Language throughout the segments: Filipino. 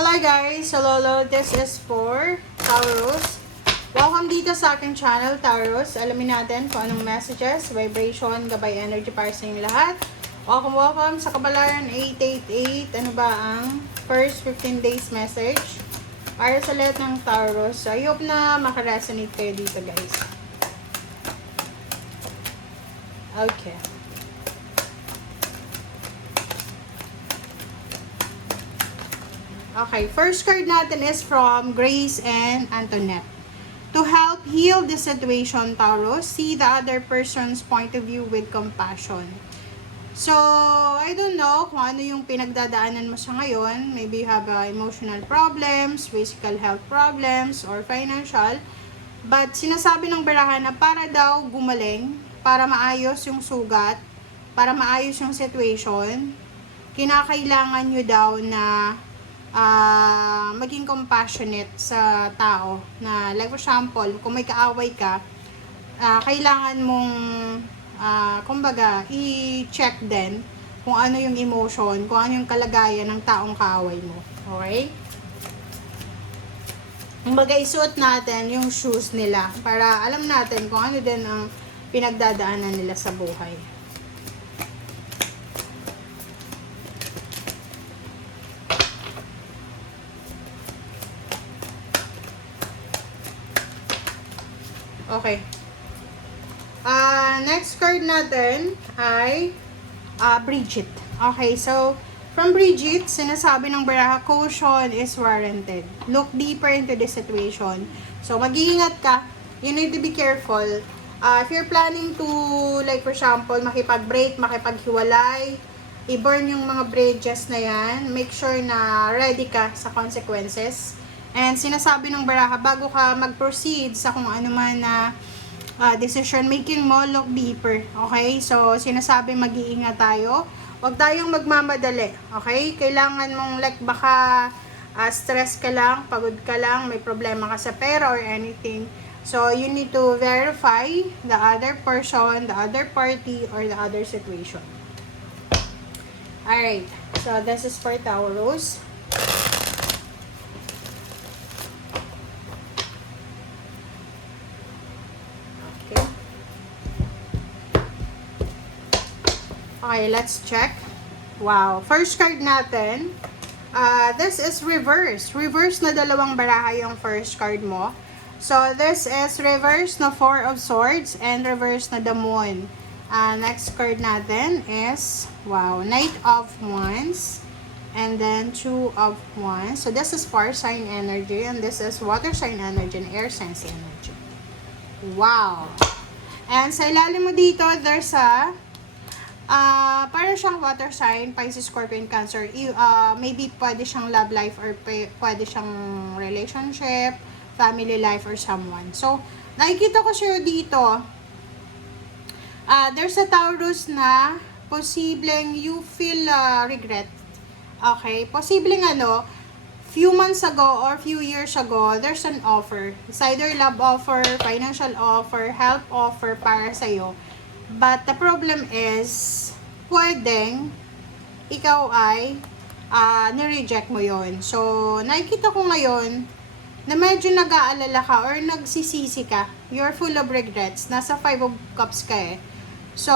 Hello guys! Lolo, this is for Taurus. Welcome dito sa aking channel, Taurus. Alamin natin kung anong messages, vibration, gabay energy para sa inyong lahat. Welcome sa Kabalaran 888. Ano ba ang first 15 days message para sa lahat ng Taurus? So, I hope na makaresonate kayo dito guys. Okay. Okay, first card natin is from Grace and Antoinette. To help heal the situation, Taurus, see the other person's point of view with compassion. So, I don't know kung ano yung pinagdadaanan mo sa ngayon. Maybe you have emotional problems, physical health problems, or financial. But sinasabi ng barahan na para daw gumaling, para maayos yung sugat, para maayos yung situation, kinakailangan nyo daw na maging compassionate sa tao na, like for example, kung may kaaway ka, kailangan mong kumbaga i-check din kung ano yung emotion, kung ano yung kalagayan ng taong kaaway mo. Okay? Kumbaga isuot natin yung shoes nila para alam natin kung ano din ang pinagdadaanan nila sa buhay. Okay. Next card natin ay Bridget. Okay, so from Bridget, sinasabi ng baraha, caution is warranted. Look deeper into the situation. So, mag-iingat ka. You need to be careful. If you're planning to, like for example, makipag-break, makipaghiwalay, i-burn yung mga bridges na yan, make sure na ready ka sa consequences. And sinasabi ng baraha, bago ka mag-proceed sa kung ano man na decision making mo, look deeper. Okay? So, sinasabi mag-iingat tayo. Huwag tayong magmamadali. Okay? Kailangan mong like baka stress ka lang, pagod ka lang, may problema ka sa pera or anything. So, you need to verify the other person, the other party, or the other situation. Alright. So, this is for Taurus. Okay, let's check. Wow. First card natin. This is reverse. Reverse na dalawang baraha yung first card mo. So, this is reverse na Four of Swords and reverse na the Moon. Next card natin is, wow, Knight of Wands. And then Two of Wands. So, this is fire sign energy. And this is water sign energy and air signs energy. Wow. And sa ilalim mo dito, there's a para siyang water sign, Pisces, Scorpion, Cancer. Maybe pwede siyang love life or pwede siyang relationship, family life, or someone. So, nakikita ko siya dito. There's a Taurus na posibleng you feel regret. Okay? Posibleng few months ago or few years ago, there's an offer. It's either love offer, financial offer, health offer para sa'yo. But the problem is, pwedeng ikaw ay nireject mo yon. So, nakikita ko ngayon na medyo nag-aalala ka or nagsisisi ka. You're full of regrets. Nasa 5 of Cups ka eh. So,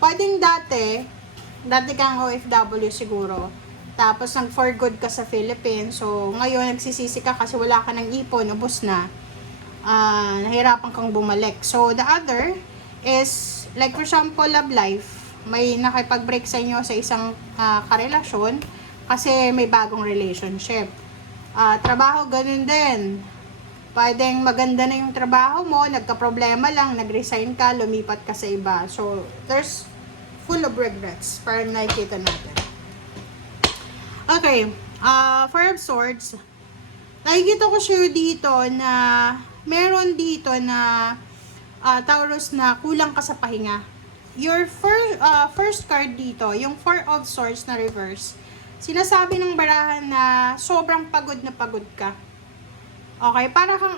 pwedeng dati kang OFW siguro. Tapos, nag-for good ka sa Philippines. So, ngayon nagsisisi ka kasi wala ka ng ipon, ubos na. Nahirapan kang bumalik. So, the other is, like for example, love life. May nakipag-break sa inyo sa isang karelasyon kasi may bagong relationship. Trabaho, ganun din. Pwedeng maganda na yung trabaho mo, nagka-problema lang, nag-resign ka, lumipat ka sa iba. So, there's full of regrets. Parang nakikita natin. Okay. Four of Swords. Nakikita ko siya dito na meron dito na Taurus na kulang ka sa pahinga. Your first card dito, yung Four of Swords na reverse, sinasabi ng barahan na sobrang pagod na pagod ka. Okay, para kang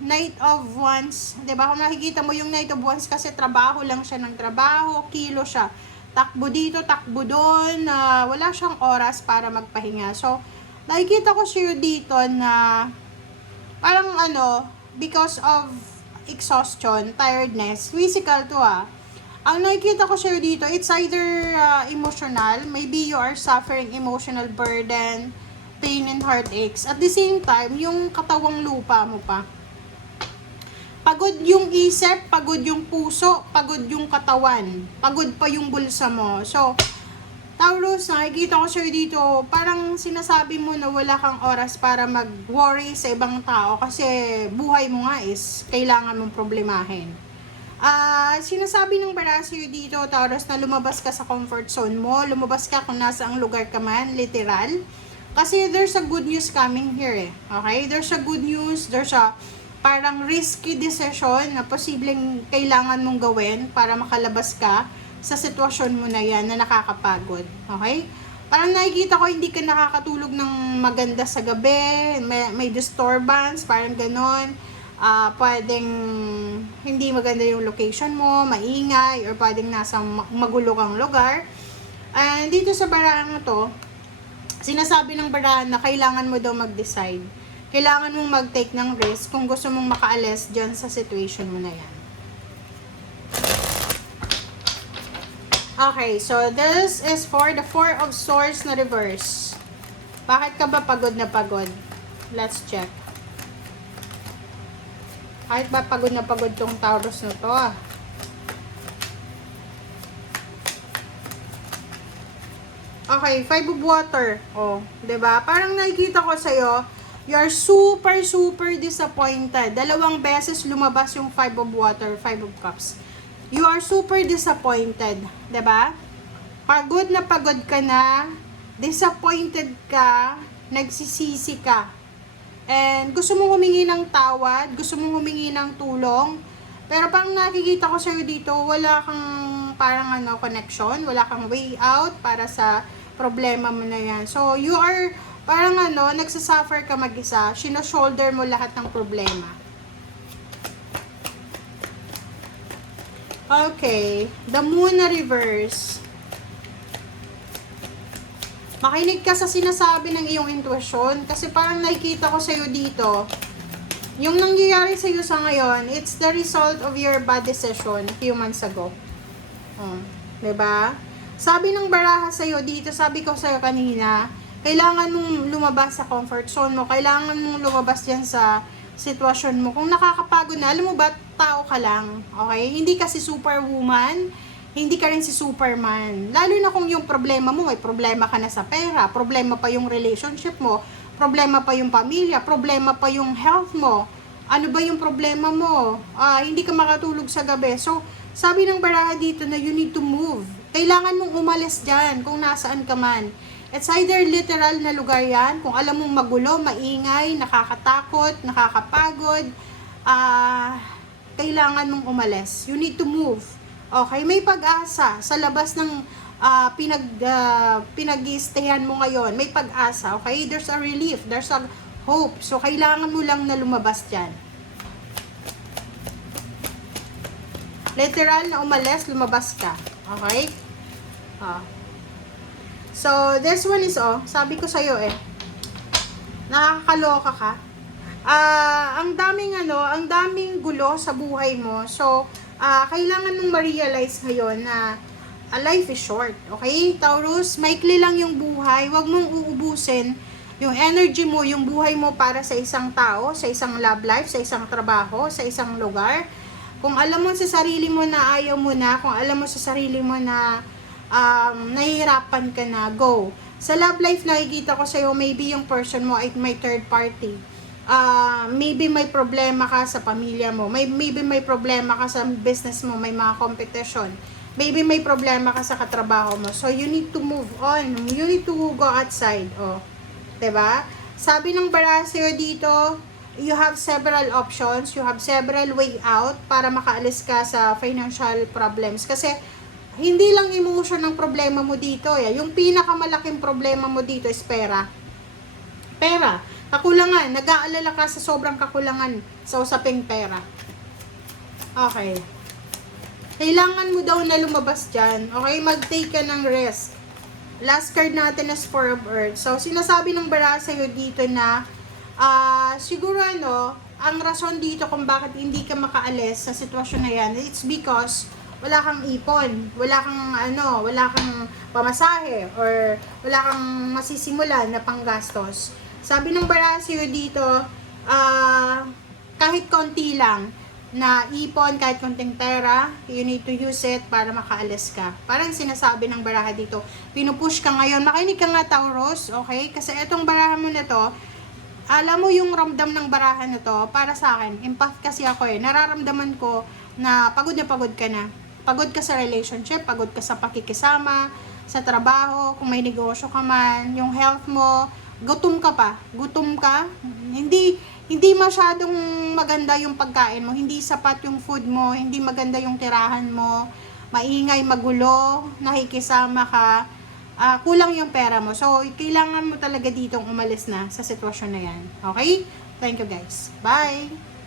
Knight of Wands. Diba? Kung nakikita mo yung Knight of Wands kasi trabaho lang siya ng trabaho, kilo siya. Takbo dito, takbo doon, wala siyang oras para magpahinga. So, nakikita ko sa'yo dito na parang because of exhaustion, tiredness, physical to Ang nakikita ko sa'yo dito, it's either emotional, maybe you are suffering emotional burden, pain and heartaches. At the same time, yung katawang lupa mo pa. Pagod yung isip, pagod yung puso, pagod yung katawan, pagod pa yung bulsa mo. So, Taurus, nakikita ko sa'yo dito, parang sinasabi mo na wala kang oras para mag-worry sa ibang tao kasi buhay mo nga is kailangan mong problemahin. Sinasabi ng bara sa'yo dito, Taurus, na lumabas ka sa comfort zone mo, lumabas ka kung nasa ang lugar ka man, literal. Kasi there's a good news coming here Okay? There's a good news, there's a parang risky decision na posibleng kailangan mong gawin para makalabas ka sa sitwasyon mo na yan na nakakapagod. Okay? Parang nakikita ko hindi ka nakakatulog ng maganda sa gabi, may disturbance, parang ganon. Pwedeng hindi maganda yung location mo, maingay, or pwedeng nasa magulo kang lugar. And dito sa barang to, sinasabi ng barang na kailangan mo daw mag-decide. Kailangan mong mag-take ng risk kung gusto mong makaalis dyan sa situation mo na yan. Okay, so this is for the Four of Swords na reverse. Bakit ka ba pagod na pagod? Let's check. Kahit ba pagod na pagod tong Taurus na to Okay, Five of Water. Oh, 'di ba? Parang nakikita ko sa'yo, you're super disappointed. Dalawang beses lumabas yung Five of Water, Five of Cups. You are super disappointed, 'di ba? Pagod na pagod ka na, disappointed ka, nagsisisi ka. And gusto mong humingi ng tawad, gusto mong humingi ng tulong, pero parang nakikita ko sa'yo dito, wala kang parang connection, wala kang way out para sa problema mo na yan. So, you are parang nagsasuffer ka mag-isa, shoulder mo lahat ng problema. Okay, the Moon na reverse. Makinig ka sa sinasabi ng iyong intuition kasi parang nakikita ko sa'yo dito, yung nangyayari sa'yo sa ngayon, it's the result of your bad decision a few months ago. Diba? Sabi ng baraha sa'yo dito, sabi ko sa'yo kanina, kailangan mong lumabas sa comfort zone mo, kailangan mong lumabas yan sa sitwasyon mo. Kung nakakapagod na, alam mo ba, tao ka lang. Okay? Hindi kasi superwoman, hindi ka rin si Superman. Lalo na kung yung problema mo, may problema ka na sa pera, problema pa yung relationship mo, problema pa yung pamilya, problema pa yung health mo. Ano ba yung problema mo? Hindi ka makatulog sa gabi. So, sabi ng baraha dito na you need to move. Kailangan mong umalis dyan kung nasaan ka man. It's either literal na lugar yan, kung alam mong magulo, maingay, nakakatakot, nakakapagod, kailangan mong umalis. You need to move. Okay, may pag-asa sa labas ng pinag-i-stayan mo ngayon. May pag-asa, okay? There's a relief, there's a hope. So, kailangan mo lang na lumabas dyan. Literal na umalis, lumabas ka. Okay? So, this one is, sabi ko sa'yo nakakaloka ka. Ang daming gulo sa buhay mo. So, kailangan mong ma-realize ngayon na life is short. Okay? Taurus, maikli lang yung buhay. Huwag mong uubusin yung energy mo, yung buhay mo para sa isang tao, sa isang love life, sa isang trabaho, sa isang lugar. Kung alam mo sa sarili mo na ayaw mo na, kung alam mo sa sarili mo na nahihirapan ka na, go. Sa love life, nakikita ko sa'yo, maybe yung person mo ay may third party. Maybe may problema ka sa pamilya mo. Maybe may problema ka sa business mo, may mga competition. Maybe may problema ka sa katrabaho mo. So, you need to move on. You need to go outside. Diba? Sabi ng barasyo dito, you have several options. You have several way out para makaalis ka sa financial problems. Kasi, hindi lang emotion ang problema mo dito. Yung pinakamalaking problema mo dito is pera. Pera. Kakulangan. Nag-aalala ka sa sobrang kakulangan sa usaping pera. Okay. Kailangan mo daw na lumabas dyan. Okay? Mag-take ka ng risk. Last card natin is Four of Earth. So, sinasabi ng baraha sa'yo dito na siguro ang rason dito kung bakit hindi ka makaalis sa sitwasyon na yan, it's because wala kang ipon, wala kang pamasahe, or wala kang masisimulan na panggastos. Sabi ng baraha sa'yo dito, kahit konti lang na ipon, kahit konting pera, you need to use it para makaalis ka. Parang sinasabi ng baraha dito, pinupush ka ngayon. Makinig ka nga, Taurus, okay? Kasi etong baraha mo na to, alam mo yung ramdam ng baraha na to, para sa akin, empath kasi ako nararamdaman ko na pagod ka na. Pagod ka sa relationship, pagod ka sa pakikisama, sa trabaho, kung may negosyo ka man, yung health mo, gutom ka, hindi masyadong maganda yung pagkain mo, hindi sapat yung food mo, hindi maganda yung tirahan mo, maingay, magulo, nakikisama ka, kulang yung pera mo. So, kailangan mo talaga ditong umalis na sa sitwasyon na yan. Okay? Thank you guys. Bye!